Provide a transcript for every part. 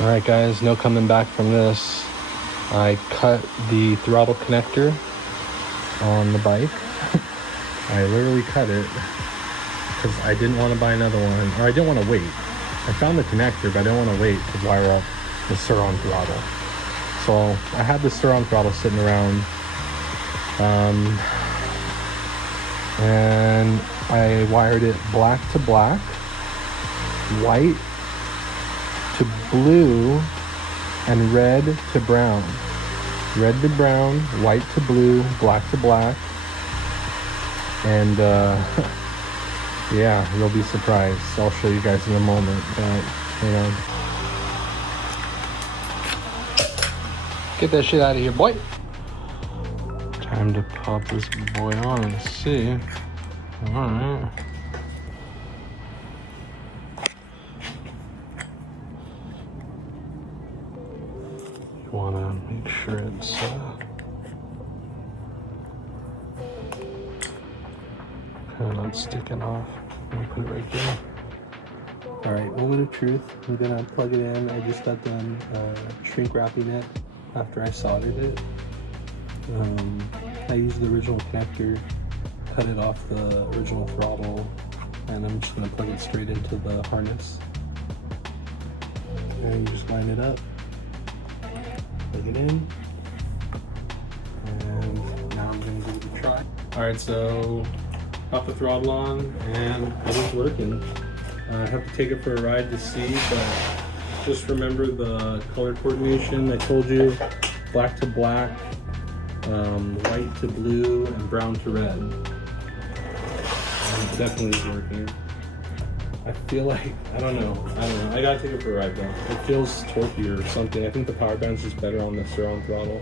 All right, guys, no coming back from this. I cut the throttle connector on the bike. I literally cut it because I didn't want to buy another one, or I didn't want to wait. I found the connector, but I didn't want to wait to wire up the Surron throttle. So I had the Surron throttle sitting around, and I wired it black to black, white to blue, and red to brown. Red to brown, white to blue, black to black. And yeah, you'll be surprised. I'll show you guys in a moment, but you know. Get that shit out of here, boy. Time to pop this boy on and see. All right. You wanna make sure it's kind of not sticking off. I'm gonna put it right there. All right, moment of truth. I'm gonna plug it in. I just got done shrink wrapping it after I soldered it. I used the original connector, cut it off the original throttle, and I'm just gonna plug it straight into the harness. And you just line it up, plug it in, and now I'm gonna give it a try. All right, so pop the throttle on, and it is working. I have to take it for a ride to see, but just remember the color coordination. I told you, black to black, white to blue, and brown to red. And it definitely is working. I feel like, I don't know. I gotta take it for a ride though. It feels torquey or something. I think the power band's just better on the Surron throttle,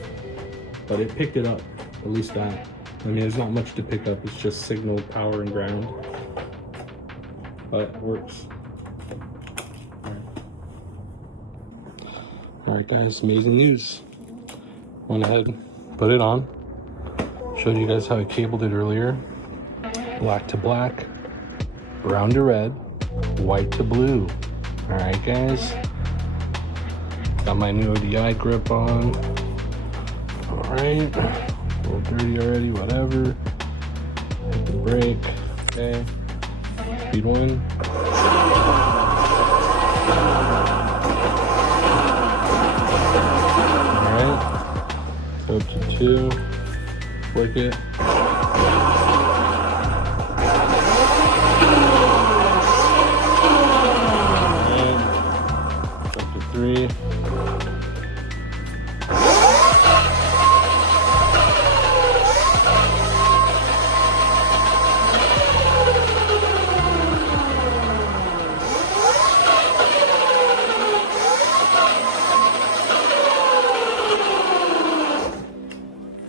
but it picked it up, at least that. I mean, there's not much to pick up. It's just signal, power, and ground, but it works. All right, guys, amazing news. Went ahead, put it on. Showed you guys how I cabled it earlier. Black to black, brown to red, white to blue. All right, guys. Got my new ODI grip on. All right, a little dirty already, whatever. Hit the brake, okay. Speed 1. All right, go up to 2, flick it. Up to 3.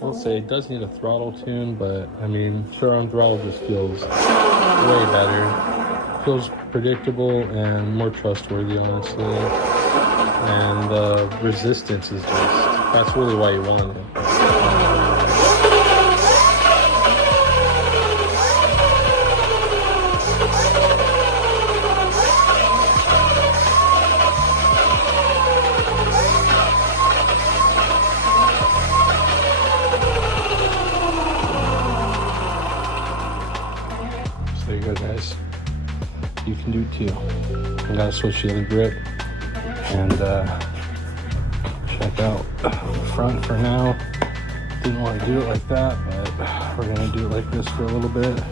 I'll say it does need a throttle tune, but I mean, Surron throttle just feels way better. Feels predictable and more trustworthy, honestly. And the resistance is just, that's really why you want it. There you go, guys. You can do it too. I gotta switch the other grip and check out the front for now. Didn't want to do it like that, but we're gonna do it like this for a little bit.